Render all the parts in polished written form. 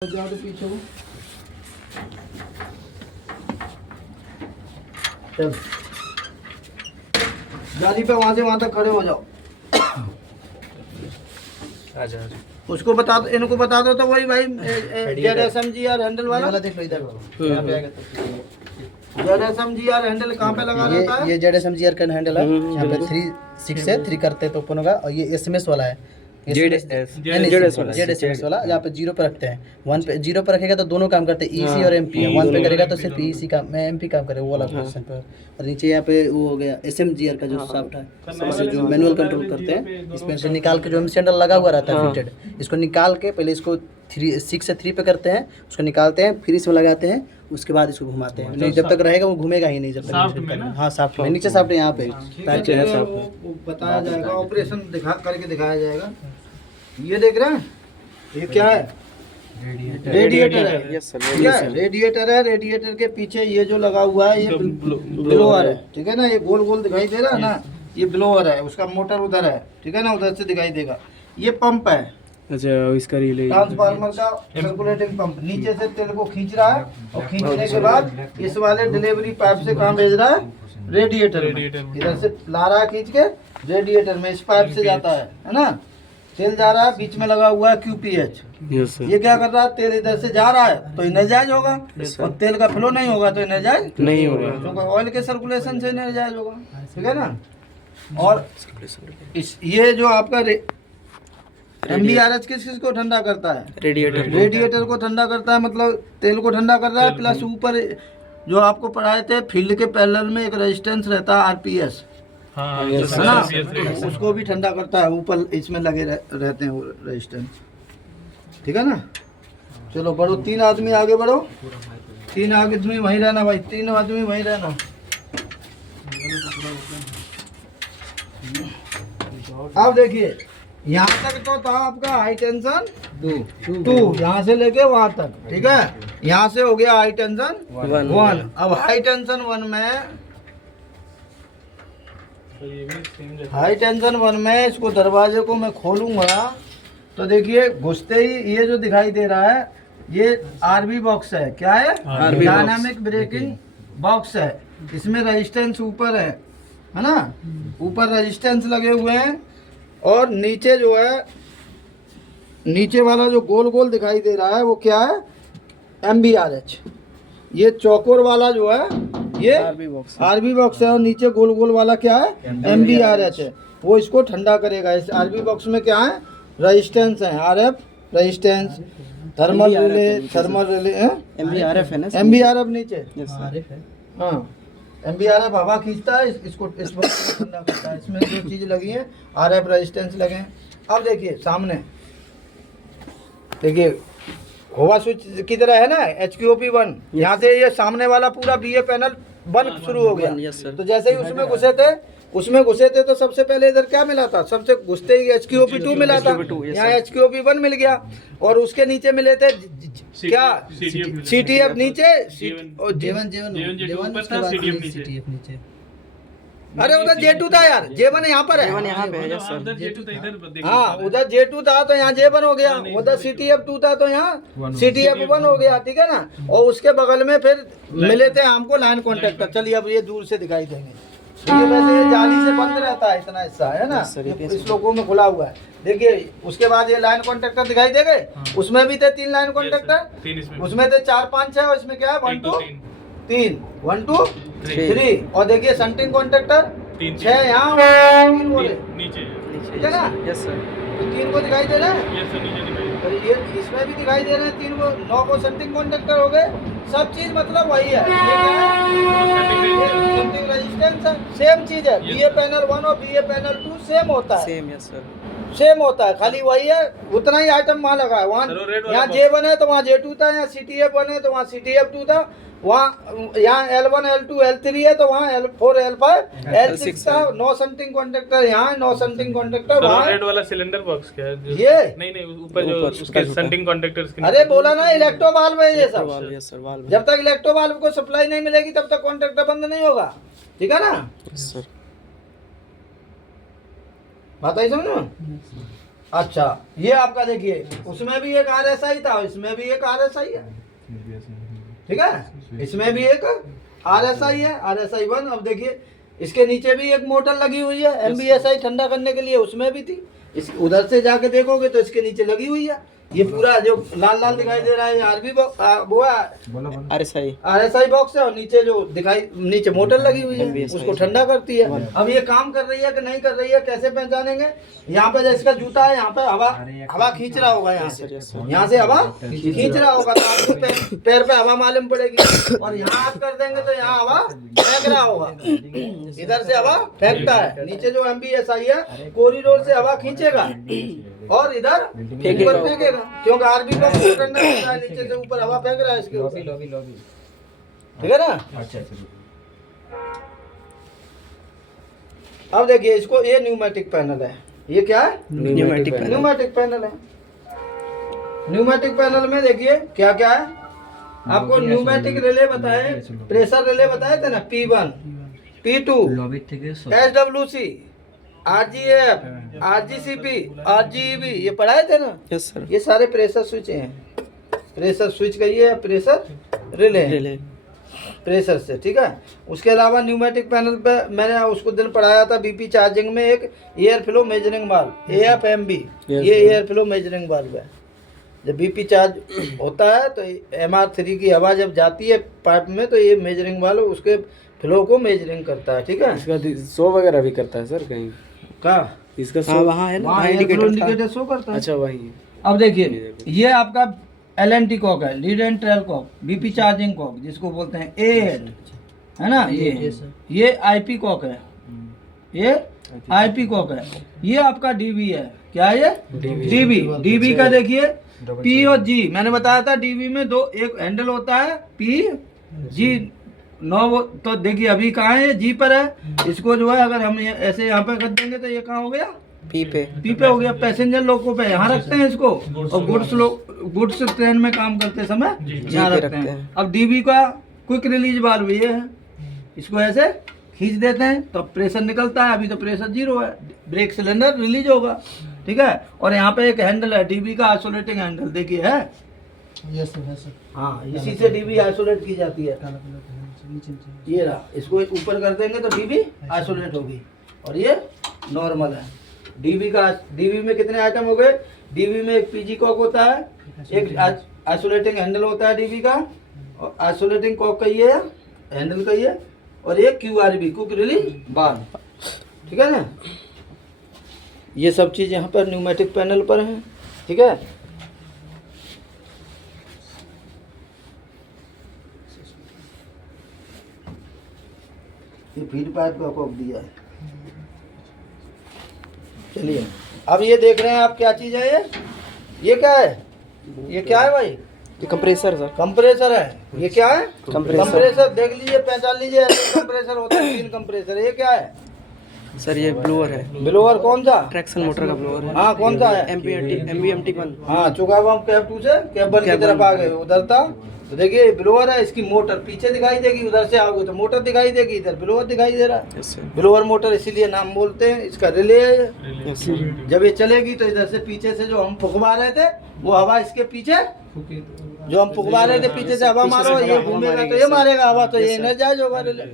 जाओ तो पीछे हो। चल जाली पे वहां से वहां तक खड़े हो जाओ। आजा आजा उसको बता दो, इनको बता दो तो वही भाई ZSMGR हैंडल वाला देख लो इधर। यहाँ पे आएगा तो ZSMGR हैंडल कहाँ पे लगा रहता है? ये ZSMGR का हैंडल है। यहाँ पे 3 6 से 3 करते तो ओपन होगा। और ये SMS वाला है। ZSMS वाला यहाँ पे 0 पे रखते हैं। 1 पे 0 पे रखेगा तो दोनों काम करते हैं, EC और MP। 1 पे करेगा तो सिर्फ EC काम में MP काम करे, वो वाला पोजीशन पे। और नीचे यहाँ पे वो हो गया SMGR का जो सॉफ्ट है, इससे जो मैनुअल कंट्रोल करते हैं। इसमें से निकाल के जो MC हैंडल लगा हुआ रहता है फिटेड, इसको निकाल के पहले इसको 6 से 3 पे करते हैं, उसको निकालते हैं, फिर इसमें लगाते हैं, उसके बाद इसको घुमाते हैं। नहीं जब तक रहेगा वो घूमेगा ही नहीं जब तक। हाँ साफ्ट में, नीचे साफ्ट है यहाँ पे वो बताया जाएगा, ऑपरेशन करके दिखाया जाएगा। ये देख रहे हैं ये क्या है? रेडिएटर है। यस सर, ठीक है, रेडिएटर है। रेडिएटर के पीछे ये जो लगा हुआ है ये ब्लोअर है। ठीक है ना, ये गोल गोल दिखाई दे रहा है ना, ये ब्लोअर है। उसका मोटर उधर है, ठीक है ना, उधर से दिखाई देगा। ये पंप है, अच्छा इसका रिले ट्रांसफार्मर का सर्कुलेटिंग पंप। नीचे से तेल को खींच रहा है और खींचने के बाद इस वाले डिलीवरी पाइप से कहाँ भेज रहा है? रेडिएटर में। इधर से ला रहा है खींच के रेडिएटर में, इस पाइप से जाता है ना। तेल जा रहा है, बीच में लगा हुआ है QPH। ये क्या कर रहा है? तेल इधर से जा रहा है तो एनर्जाइज होगा, और तेल का फ्लो नहीं होगा तो एनर्जाइज नहीं होगा, तो ऑयल के सर्कुलेशन से एनर्जाइज होगा। ठीक है ना। और इस ये जो आपका MBRH किस को ठंडा करता है? रेडिएटर को ठंडा करता है, मतलब तेल को ठंडा कर रहा है। प्लस ऊपर जो आपको पढ़ाए थे फील्ड के पैरेलल में एक रेजिस्टेंस रहता है RPS, है ना, उसको भी ठंडा करता है। ऊपर इसमें लगे रहते हैं वो रेजिस्टेंस। ठीक है ना। चलो बढ़ो, 3 आदमी आगे बढ़ो। 3 आदमी वहीं रहना भाई, 3 आदमी वहीं रहना। अब देखिए यहाँ तक तो था आपका हाई टेंशन 2, यहाँ से लेके वहाँ तक। ठीक है, यहाँ से हो गया हाई टेंशन 1। अब हाई टेंशन 1 में इसको दरवाजे को मैं खोलूंगा तो देखिए घुसते ही ये जो दिखाई दे रहा है ये RB बॉक्स है। क्या है? डायनामिक ब्रेकिंग बॉक्स है। इसमें रेजिस्टेंस ऊपर है ना, ऊपर रेजिस्टेंस लगे हुए हैं। और नीचे जो है, नीचे वाला जो गोल गोल दिखाई दे रहा है वो क्या है? MBRH। ये चौकोर वाला जो है ये RB बॉक्स है, और नीचे गोल गोल वाला क्या है? MBRH है। वो इसको ठंडा करेगा। इस RB बॉक्स में क्या है? रेजिस्टेंस है, RF रेजिस्टेंस, थर्मल रिले है। MBRF है ना, MBRF नीचे। RF है। हाँ, MBRF हवा खींचता है, इसको इस बॉक्स को ठंडा करता है। इसमें जो चीज़ लगी है RF रेजिस्टेंस लगे हैं। अब देखिए सामने, देखिए हवा स्विच की तरह है ना HQOP1। यहाँ से ये सामने वाला पूरा BA पैनल बन शुरू हो गया। तो जैसे ही उसमें घुसे थे तो सबसे पहले इधर क्या मिला था? सबसे घुसते ही HQOP2 मिला था। यहाँ HQOP1 मिल गया, और उसके नीचे मिले थे क्या? CTF नीचे, अरे उधर J2 था यार, J1 यहाँ पर है। हाँ उधर J2 था तो यहाँ J1 हो गया, उधर CTF2 था तो यहाँ CTF1 हो गया। ठीक है ना। और उसके बगल में फिर मिले थे हमको लाइन कॉन्टेक्टर। चलिए अब ये दूर से दिखाई देंगे। देखिए वैसे ये जाली से बंद रहता है, इतना हिस्सा है ना, इस लोगों में खुला हुआ है। देखिए उसके बाद ये लाइन कॉन्टेक्टर दिखाई दे गए। उसमें भी थे 3 लाइन कॉन्टेक्टर, उसमें थे 4 5 6, इसमें क्या है 1 2 1 2 3। और देखिए संटिंग कॉन्टेक्टर 6 यहाँ 3 बोले नीचे। ठीक है ना। यस सर, 3 को दिखाई दे रहा है, तो ये इसमें भी दिखाई दे रहे हैं 3 को। 9 को संटिंग कॉन्टेक्टर हो गए। सब चीज मतलब वही है। ये क्या है? संटिंग रेजिस्टेंस है, सेम चीज है। BA पैनल 1 और BA पैनल 2 सेम होता है, सेम। यस सर, सेम होता है, खाली वही है। उतना ही आइटम वहाँ लगा है। वहाँ यहाँ J1 है तो वहाँ J2 था, यहाँ CTF1 है तो वहाँ CTF2 था, वहाँ यहाँ L1 L2 L3 है तो वहाँ L4 L5 L6 था। 9 संटिंग कॉन्ट्रैक्टर यहाँ, 9 संटिंग कॉन्ट्रैक्टर वहाँ। रेड वाला सिलेंडर बॉक्स क्या है? ये नहीं ऊपर जो उसके संटिंग कॉन्ट्रैक्टर्स के। अरे बोला ना इलेक्ट्रो वाल्व है ये सब। Yes sir, valve. जब तक इलेक्ट्रो वाल्व को सप्लाई नहीं मिलेगी तब तक कॉन्ट्रैक्टर बंद नहीं होगा। ठीक है ना। यस सर, बात आई समझ में? अच्छा, ये आपका देखिए उसमें भी एक RSI था, इसमें भी एक RSI है, ठीक है, इसमें भी एक RSI है, RSI 1। अब देखिए इसके नीचे भी एक मोटर लगी हुई है MBSI ठंडा करने के लिए, उसमें भी थी। इस उधर से जाके देखोगे तो इसके नीचे लगी हुई है। ये पूरा जो लाल लाल दिखाई दे रहा है आरबी वो है RSI बॉक्स है, और नीचे जो दिखाई नीचे मोटर लगी हुई है उसको ठंडा करती है। अब ये काम कर रही है कि नहीं कर रही है कैसे पहचानेंगे? यहाँ पे जिसका जूता है यहाँ पे हवा खींच रहा होगा, यहाँ से हवा खींच रहा होगा तो आपको पैर पे हवा मालूम पड़ेगी, और यहाँ आप कर देंगे तो यहाँ हवा फेंक रहा होगा, इधर से हवा फेंकता है। नीचे जो MBSI है कॉरिडोर से हवा खींचेगा और इधर ऊपर फेंकेगा, क्योंकि आरबी बॉक्स ठंडा होता है, नीचे से ऊपर हवा फेंक रहा है इसके ऊपर, ठीक है ना। अब देखिए इसको, ये न्यूमेटिक पैनल है, ये क्या है? न्यूमेटिक पैनल है। न्यूमेटिक पैनल में देखिए क्या क्या है आपको। न्यूमेटिक रिले बताए, प्रेशर रिले बताए थे ना, P1 P2 SWC RGF RGCP RGEB, ये पढ़ाए थे ना? Yes sir. ये सारे प्रेशर स्विच हैं, प्रेशर स्विच कहिए, प्रेशर रिले प्रेशर से, ठीक है। उसके अलावा न्यूमेटिक पैनल पे मैंने उसको दिन पढ़ाया था BP चार्जिंग में एक air flow measuring valve AFMB, ये एयर फ्लो मेजरिंग वाल्व है। जब BP चार्ज होता है तो MR3 की हवा जब जाती है पाइप में तो ये मेजरिंग वाल्व उसके फ्लो को मेजरिंग करता है, ठीक है। इसका शो वगैरह भी करता है सर कहीं का इसका शो वहाँ है ना, इंडिकेटर शो करता है। अच्छा वही। अब देखिए ये आपका LNT कॉक है, lead and trail cock, BP charging cock जिसको बोलते हैं A8, है ना। ये IP कॉक है, ये IP कॉक है। ये आपका DB है, क्या है ये? DB का देखिए P और G, मैंने बताया था DB में दो एक हैंडल होता है P G 9, तो देखिए अभी कहाँ है, G पर है। इसको जो है अगर हम ऐसे यहाँ पे कर देंगे तो ये कहाँ हो गया? पी पे हो गया। पैसेंजर लोगों पे यहाँ रखते हैं इसको, और गुड्स ट्रेन में काम करते समय यहाँ रखते हैं। अब DB का क्विक रिलीज वाल्व ये है, इसको ऐसे खींच देते हैं तो प्रेशर निकलता है। अभी तो प्रेशर 0 है, ब्रेक सिलेंडर रिलीज होगा, ठीक है। और यहाँ पे एक हैंडल है DB का आइसोलेटिंग हैंडल, देखिए है। Yes sir. हाँ, इसी से DB आइसोलेट की जाती है। ये रहा, इसको ऊपर कर देंगे तो DB आइसोलेट होगी, और ये नॉर्मल है। DB में कितने आइटम हो गए? DB में एक PG कॉक होता है, एक आइसोलेटिंग हैंडल होता है DB का, और आइसोलेटिंग कॉक का ये हैंडल का ये, और एक QRB क्विक रिलीज वाल्व, ठीक है ना। ये सब चीज़ यहाँ पर न्यूमेटिक पैनल पर हैं, ठीक है। ये फीड पाइप का कॉक दिया है। चलिए अब ये देख रहे हैं आप क्या चीज़ है ये क्या है? ये क्या है भाई? Compressor sir. कंप्रेसर है। ये क्या है? कंप्रेसर देख लीजिए, पहचान लीजिए, ऐसे कंप्रेसर होता है, 3 कंप्रेसर। ये क्या है सर? ये ब्लोअर है। ब्लोअर कौन सा? ट्रैक्शन मोटर का ब्लोअर है। हाँ, कौन सा है? MBMT1। हाँ, चुका हुआ हम कैब 2 से कैब 1 की तरफ आ गए, उधर था। तो देखिए ब्लोअर है, इसकी मोटर पीछे दिखाई देगी, उधर से आओगे तो मोटर दिखाई देगी, इधर ब्लोअर दिखाई दे रहा है। ब्लोअर मोटर इसीलिए नाम बोलते हैं। इसका रिले है, जब ये चलेगी तो इधर से पीछे से जो हम फुकवा रहे थे वो हवा इसके पीछे, जो हम फुकवा रहे थे पीछे से हवा मारो, ये घूमेगा तो ये मारेगा हवा, तो ये एनर्जाइज होगा रिले,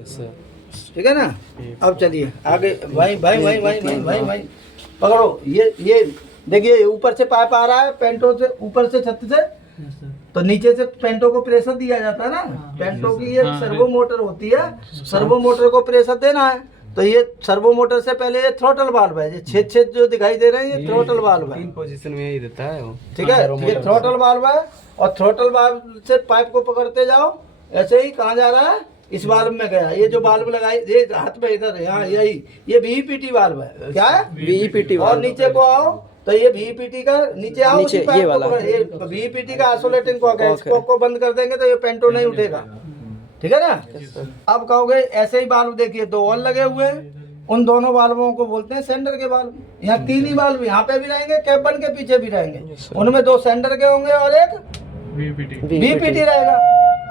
ठीक है ना। अब चलिए आगे, भाई भाई भाई भाई भाई भाई भाई पकड़ो। ये देखिए ऊपर से पाइप आ रहा है पेंटो से, ऊपर से छत से, तो नीचे से पेंटो को प्रेशर दिया जाता है ना। पेंटो की ये सर्वो मोटर होती है, सर्वो मोटर को प्रेशर देना है। तो ये सर्वो मोटर से पहले ये थ्रोटल वाल्व है, ये छेद जो दिखाई दे रहे हैं ये थ्रोटल वाल्व है। 3 पोजीशन में यही देता है वो, ठीक है। ये थ्रोटल वाल्व है, और थ्रोटल वाल्व से पाइप को पकड़ते जाओ, ऐसे ही कहाँ जा रहा है? इस वाल्व में गया। ये जो वाल्व लगाई, ये हाथ में इधर है, यहाँ यही, ये VEPT वाल्व है। क्या है? VEPT। और नीचे को आओ तो ये VEPT का नीचे आओ, नीचे ये वाला, ये VEPT का आइसोलेटिंग कॉक है। इस कॉक को बंद कर देंगे तो ये पेंटो नहीं उठेगा, ठीक है ना। अब कहोगे ऐसे ही वाल्व देखिए 2 और लगे हुए हैं, उन दोनों वाल्वों को बोलते हैं सेंटर के वाल्व। यहाँ 3 ही वाल्व यहाँ पे भी रहेंगे, कैब 1 के पीछे भी रहेंगे। उनमें 2 सेंटर के होंगे और एक VEPT रहेगा,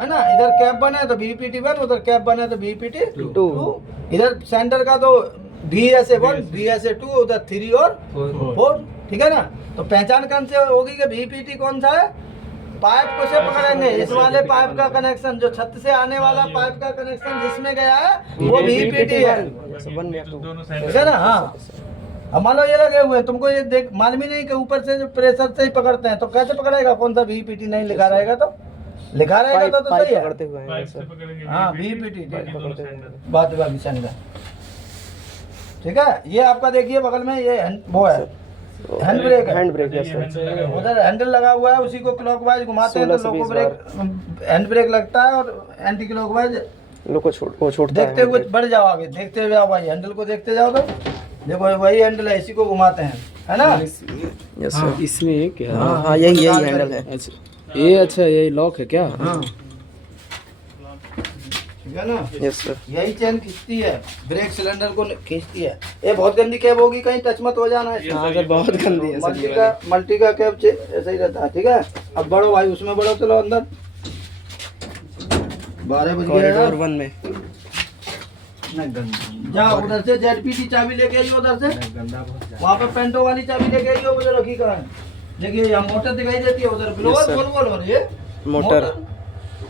है ना। इधर कैब 1 है तो VEPT 1, उधर कैब 1 है तो VEPT 2। इधर सेंटर का तो BSA1, BSA2, उधर 3 और 4, ठीक है ना। तो पहचान कौन से होगी कि VPT कौन सा है, पाइप को से पकड़ेंगे, इस वाले पाइप का कनेक्शन जो छत से आने वाला पाइप का कनेक्शन जिसमें गया है वो VPT है, दोनों साइड ठीक है ना। हाँ, अब मान लो ये लगे हुए हैं, तुमको ये देख मालूम ही नहीं कि ऊपर से जो प्रेशर से ही पकड़ते हैं, तो कैसे पकड़ेगा, कौन सा VPT नहीं लिखा रहेगा, तो लिखा रहेगा तो सही है। पकड़ते हुए हैं पाइप से सर। पकड़ेंगे हाँ, VPT, VPT, बाकी दोनों साइड बात बाकी संग है, ठीक है। ये आपका देखिए बगल में ये वो है हैंड ब्रेक है, हैंड ब्रेक, यस सर। उधर हैंडल लगा हुआ है, उसी को क्लॉकवाइज घुमाते हैं तो 16 से लोको 20 ब्रेक हैंड ब्रेक लगता है, और एंटी क्लॉकवाइज लोग को छोड़ता है देखते हुए बढ़ जाओ आगे, देखते हुए आओ भाई, हैंडल को देखते जाओ, तो देखो वही हैंडल है, इसी को घुमाते हैं, है ना। Yes sir. इसमें ये क्या है? हाँ यही हैंडल है। अच्छा ये, अच्छा ये लॉक है क्या? हाँ, ठीक है ना। Yes sir. यही चेन खींचती है, ब्रेक सिलेंडर को खींचती है। ये बहुत गंदी कैब होगी, कहीं टच मत हो जाना है। हाँ सर, बहुत गंदी है सर। मल्टी का कैब ऐसा ही रहता है, ठीक है। अब बढ़ो भाई, उसमें बढ़ो, चलो अंदर। 12 बज गए कॉरिडोर 1 में। जाओ उधर से ZPT चाबी लेके आइए, उधर से वहाँ पे पेंटो वाली चाबी लेके आइए, उधर रखी कहाँ है। देखिए यहाँ मोटर दिखाई देती है, उधर sir. बोल और ये मोटर।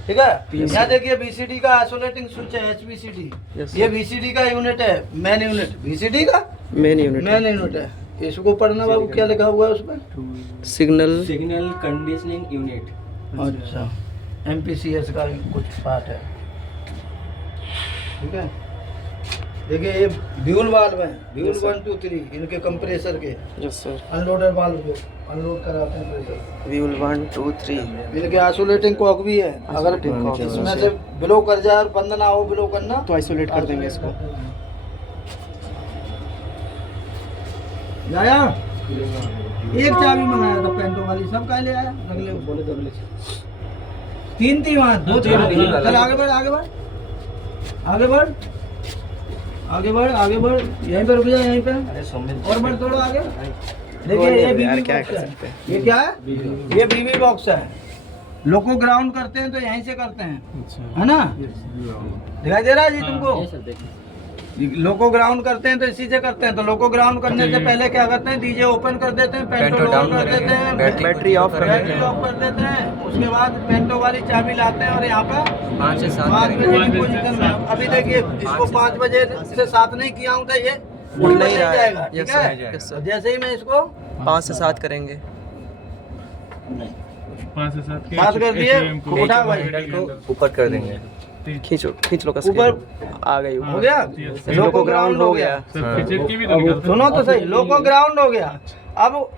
ठीक है। यहाँ देखिए VCD का आइसोलेटिंग स्विच है, HVCD। Yes, ये VCD का यूनिट है, मेन यूनिट VCD का मेन यूनिट। मेन यूनिट है। इसको पढ़ना बाबू, क्या लिखा हुआ है उसमें, सिग्नल कंडीशनिंग यूनिट। अच्छा, MPCS का कुछ पार्ट है, ठीक है। देखिए ये व्यूल वाल्व है, व्यूल 1 2 3 इनके कंप्रेसर के, यस सर। अनलोडर वाल्व जो अनलोड कराते हैं प्रेशर, व्हील 1 2 3। इनके आइसोलेटिंग कॉक भी है, अगर Isolating cock, इसमें से ब्लो कर जाए और बंद ना हो ब्लो करना तो आइसोलेट कर देंगे इसको। लाया एक चाबी मंगाया था पेंटो वाली, सब का ले आया, अगले बोले 3 थी वहाँ, 2 थी। चल आगे बढ़, आगे बढ़, आगे बढ़, आगे बढ़, आगे बढ़, यहीं पे रुक जा, यहीं पे और बढ़ थोड़ा आगे। देखिए ये यार, बीबी क्या बॉक्स कर है, सकते हैं। ये क्या है, ये बीबी बॉक्स है। लोको ग्राउंड करते हैं तो यहीं से करते हैं, है ना। दिखाई दे रहा है जी तुमको, लोको ग्राउंड करते हैं तो इसी से करते हैं। तो लोको ग्राउंड करने से पहले क्या करते हैं, डीजे ओपन कर देते हैं, पेंटो डाउन कर देते हैं, बैटरी ऑफ कर देते बैटरी ऑफ कर देते हैं। उसके बाद पेंटो वाली चाबी लाते हैं और यहाँ पर 5 से 7 5 बजे की पोजीशन में। अभी देखिए इसको 5 बजे से 7 नहीं किया हूँ तो ये उड़ नहीं जाएगा, ठीक है। Yes sir. जैसे ही मैं इसको 5 से 7 करेंगे। 5 से 7 के 7 कर दिए, उठा भाई, ऊपर कर देंगे। खींचो, खींच लो कस ऊपर आ गई हो गया, लोको ग्राउंड हो गया। फीचर की भी तो निकाल सुनो तो सही, लोको ग्राउंड हो गया। अब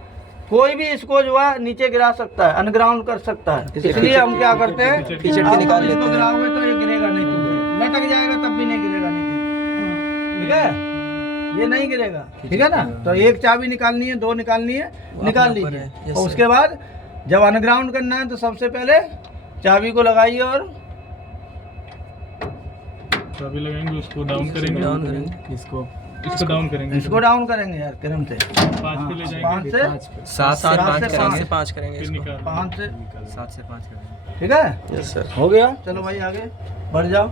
कोई भी इसको जो है नीचे गिरा सकता है, अनग्राउंड कर सकता है, इसलिए हम क्या करते हैं, फीचर की निकाल लेते हैं। गिराओगे तो ये गिरेगा नहीं, तुमसे लटक जाएगा तब भी नहीं गिरेगा नीचे, ठीक है। ये नहीं गिरेगा, ठीक है ना। तो एक चाबी निकालनी है, 2 निकालनी है, निकाल लीजिए। और उसके बाद जब अनग्राउंड करना है तो सबसे पहले चाबी को लगाइए और चाबी लगाएंगे, उसको डाउन करेंगे, इसको डाउन करेंगे, इसको डाउन करेंगे यार क्रम से, 5 पे ले 5 जाएंगे, से 7 से 5 से करेंगे। 5 करेंगे फिर इसको। निकाल 5 से 7 से 5 करेंगे। ठीक है, यस सर। हो गया। चलो भाई आगे बढ़ जाओ,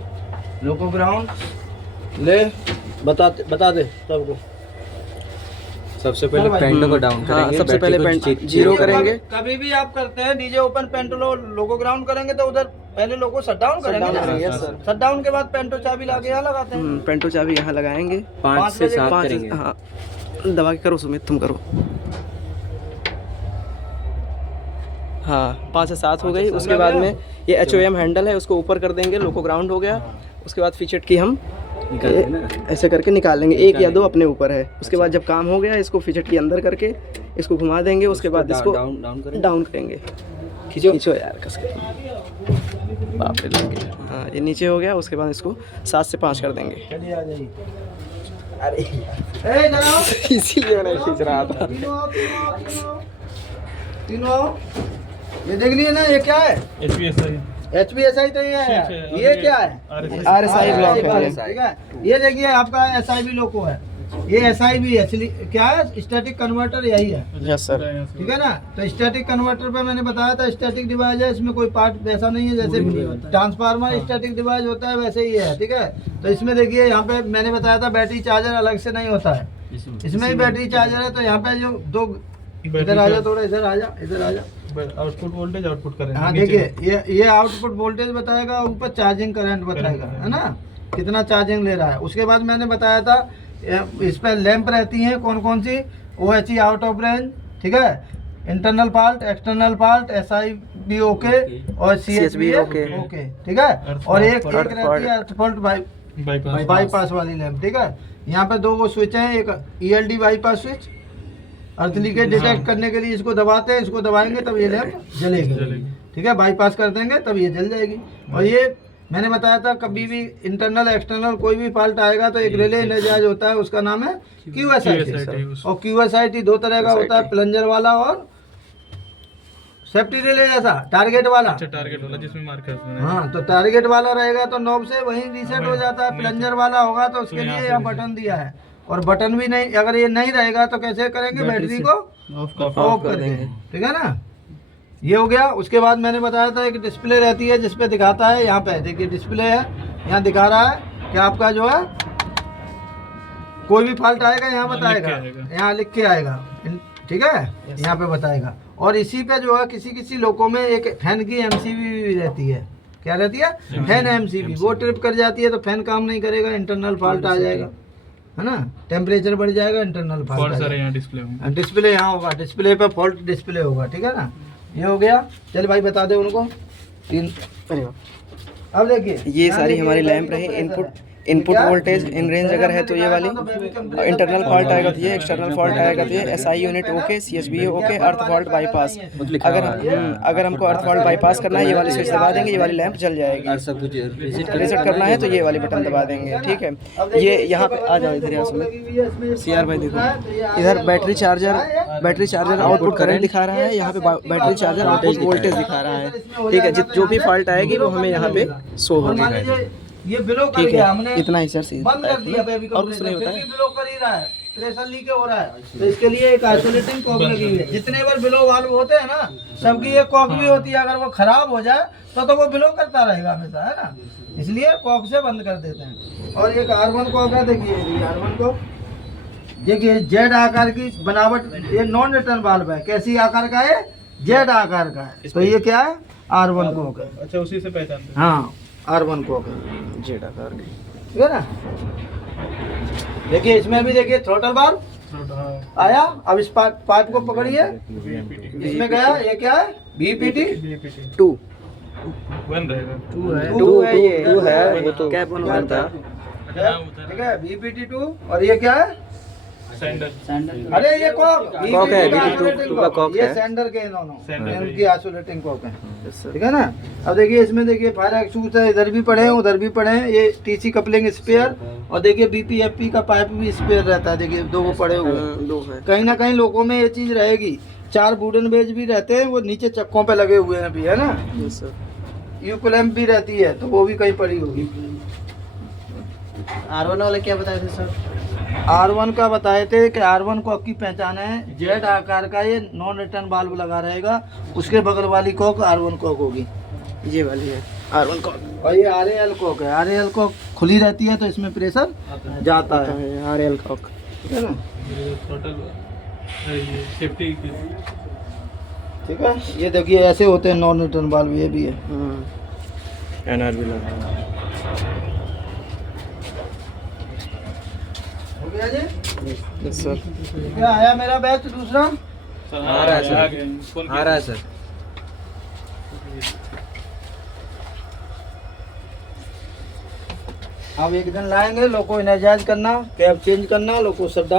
लोको ग्राउंड ले, बता दे सबको। सबसे पहले पेंटो को डाउन हाँ, करेंगे। सबसे पहले बैटरी को पेंट चेक- 0 करेंगे। कभी भी आप करते हैं डीजे ओपन पेंटो लोको ग्राउंड करेंगे तो उधर पहले लोको शट डाउन करेंगे डाउन करेंगे, ना। Yes sir. शट डाउन के बाद पेंटो चाबी लाके यहाँ लगाते हैं। पेंटो चाबी यहाँ लगाएंगे। 5 से 7 5 करेंगे। हाँ, दबा के करो सुमित, तुम करो। हाँ, 5 से 7 हो गई। उसके बाद में ये HOM हैंडल है, उसको ऊपर कर देंगे, लोको ग्राउंड हो गया। उसके बाद फीचर की हम ऐसे करके निकाल लेंगे, 1 या 2 अपने ऊपर है। उसके बाद जब काम हो गया इसको फीचर की अंदर करके इसको घुमा देंगे। उसके बाद इसको डाउन करेंगे। खींचो यार कस के, बाप रे लग गया। हाँ, ये नीचे हो गया। उसके बाद इसको 7 से 5 कर देंगे। चलिए आ जाइए। अरे ए जनाओ, इसीलिए मैं खींच रहा था। तीनों ये देख लिए ना, ये क्या है, HPSI तो ये है। ये क्या है, RSI ब्लॉक है ये। ठीक है। ये देखिए आपका SIB लोको है, ये SI भी है, क्या है, स्टैटिक कन्वर्टर यही है, यस सर। ठीक है ना। तो स्टैटिक कन्वर्टर पे मैंने बताया था स्टैटिक डिवाइस है, इसमें कोई पार्ट वैसा नहीं है जैसे ट्रांसफार्मर स्टैटिक डिवाइस होता है वैसे ही है, ठीक है। तो इसमें देखिए यहाँ पे मैंने बताया था बैटरी चार्जर अलग से नहीं होता है, इसमें ही बैटरी चार्जर है। तो यहाँ पे जो दो, इधर आ जा, थोड़ा इधर आ जा, इधर आ जा। आउटपुट वोल्टेज आउटपुट करेंगे। हाँ देखिए ये आउटपुट वोल्टेज बताएगा, ऊपर चार्जिंग करंट बताएगा, है ना, कितना चार्जिंग ले रहा है। उसके बाद मैंने बताया था इस पर लैंप रहती हैं कौन कौन सी, OHE आउट ऑफ रेंज, ठीक है, internal fault, external fault, SI भी ओके और CS भी ओके, ठीक है। और एक रहती है अर्थ फॉल्ट बाईपास वाली लैंप, ठीक है। यहाँ पे दो वो स्विच हैं, एक ELD बाईपास स्विच, अर्थ लीकेज डिटेक्ट करने के लिए इसको दबाते हैं, इसको दबाएंगे तब ये लैंप जलेगी, ठीक है। बाईपास कर देंगे तब ये जल जाएगी। और ये मैंने बताया था कभी भी इंटरनल एक्सटर्नल कोई भी फॉल्ट आएगा तो एक रिले एनर्जाइज होता है, उसका नाम है QSIT। और QSIT दो तरह का होता है, प्लंजर वाला और सेफ्टी रिले जैसा टारगेट वाला। अच्छा, टारगेट वाला जिसमें मार्कर्स में। हाँ, तो टारगेट वाला रहेगा तो नॉब से वहीं रीसेट हो जाता है, प्लंजर वाला होगा तो उसके लिए यहाँ बटन दिया है। और बटन भी नहीं, अगर ये नहीं रहेगा तो कैसे करेंगे, बैटरी को ऑफ कर देंगे, ठीक है ना। ये हो गया। उसके बाद मैंने बताया था एक डिस्प्ले रहती है जिसपे दिखाता है, यहाँ पे देखिए डिस्प्ले है, यहाँ दिखा रहा है कि आपका जो है कोई भी फॉल्ट आएगा यहाँ बताएगा, यहाँ लिख के आएगा, ठीक है, यहाँ पे बताएगा। और इसी पे जो है किसी लोगों में एक फैन की MCB भी रहती है, क्या रहती है, फैन MCB, वो ट्रिप कर जाती है तो फैन काम नहीं करेगा, इंटरनल फॉल्ट आ जाएगा, है ना, टेम्परेचर बढ़ जाएगा, इंटरनल फॉल्ट डिस्प्ले यहाँ होगा, डिस्प्ले पे फॉल्ट डिस्प्ले होगा, ठीक है ना। ये हो गया। चल भाई बता दे उनको तीन। अब देखिए ये सारी हमारी लैंप रही। इनपुट वोल्टेज इन रेंज अगर है तो ये वाली, इंटरनल फॉल्ट आएगा तो ये, एक्सटर्नल फॉल्ट आएगा तो ये, SI unit okay, CSB okay, अर्थ फॉल्ट बाईपास। अगर हमको अर्थ फॉल्ट बाईपास करना है ये वाली स्विच दबा देंगे, ये वाली लैंप जल जाएगी। सब कुछ रीसेट करना है तो ये वाली बटन दबा देंगे, ठीक है। ये यहाँ पे आ जाओ, इधर यहाँ CR भाई देखो, इधर बैटरी चार्जर आउटपुट करंट दिखा रहा है, यहाँ पे बैटरी चार्जर आउटपुट वोल्टेज दिखा रहा है, ठीक है। जो भी फॉल्ट आएगी वो हमें यहाँ पे शो होगी, ये ब्लो कर ठीक गया, है। हमने इतना ही सर बंद कर दिया बेबी और कुछ नहीं होता है। ब्लो कर ही रहा है, प्रेशर लीक हो रहा है, तो इसके लिए एक आइसोलेटिंग कॉक लगी हुई है। जितने बार ब्लो वाल्व होते हैं ना, सबकी एक कॉक भी होती है, अगर वो खराब हो जाए तो वो ब्लो करता रहेगा हमेशा, है ना, इसलिए कॉक से बंद कर देते हैं। और एक R1 कॉक है, देखिए R1 कॉक, देखिए Z आकार की बनावट, ये नॉन रिटर्न वाल्व है, कैसी आकार का है, Z आकार का है, तो ये क्या है, R1 कॉक है। अच्छा, उसी से पहचानते हैं। हाँ, R1 कॉक है, Z आकार की, ठीक है ना। देखिए इसमें भी देखिए थ्रोटल बार आया। अब इस पाइप को पकड़िए, इसमें गया, ये क्या है, VPT 2 1 रहेगा। 2 है, ये 2 है, वो तो कैप 1 था, ठीक है, VPT 2। और ये क्या है, सैंडल। अरे ये कॉक है, VPT2 का कॉक ये है। सैंडर के दोनों, सैंडर इनकी आइसोलेटिंग कॉक है, ठीक है ना। अब देखिए इसमें देखिए फायर एक्सचूज है, इधर भी पड़े हैं उधर भी पड़े हैं, ये TC कपलिंग स्पेयर, और देखिए BPFP का पाइप भी स्पेयर रहता है, देखिए दो वो पड़े हुए हैं। कहीं ना कहीं लोगों में ये चीज रहेगी। 4 वुडन बेज भी रहते हैं, वो नीचे चक्कों पे लगे हुए हैं भी, है ना। यूक्लैम्प भी रहती है, तो वो भी कहीं पड़ी होगी। R1 वाले क्या बताए थे सर? R1 का बताए थे कि R1 कॉक की पहचान है, Z आकार का ये नॉन रिटर्न वाल्व लगा रहेगा, उसके बगल वाली कॉक R1 कॉक होगी, ये वाली है R1 कॉक। और ये RAL कॉक है, RAL कॉक खुली रहती है तो इसमें प्रेशर जाता है, RAL कॉक, ठीक है ना। टोटल ये सेफ्टी की। ठीक है, ये देखिए ऐसे होते हैं नॉन रिटर्न वाल्व, ये भी है। NR भी लगा हो गया जी, यस सर। क्या आया मेरा बैच दूसरा, आ रहा है सर, आ रहा है सर। अब एक दिन लाएंगे, लोग को एनर्जाइज करना, कैब चेंज करना, लोग को शट डाउन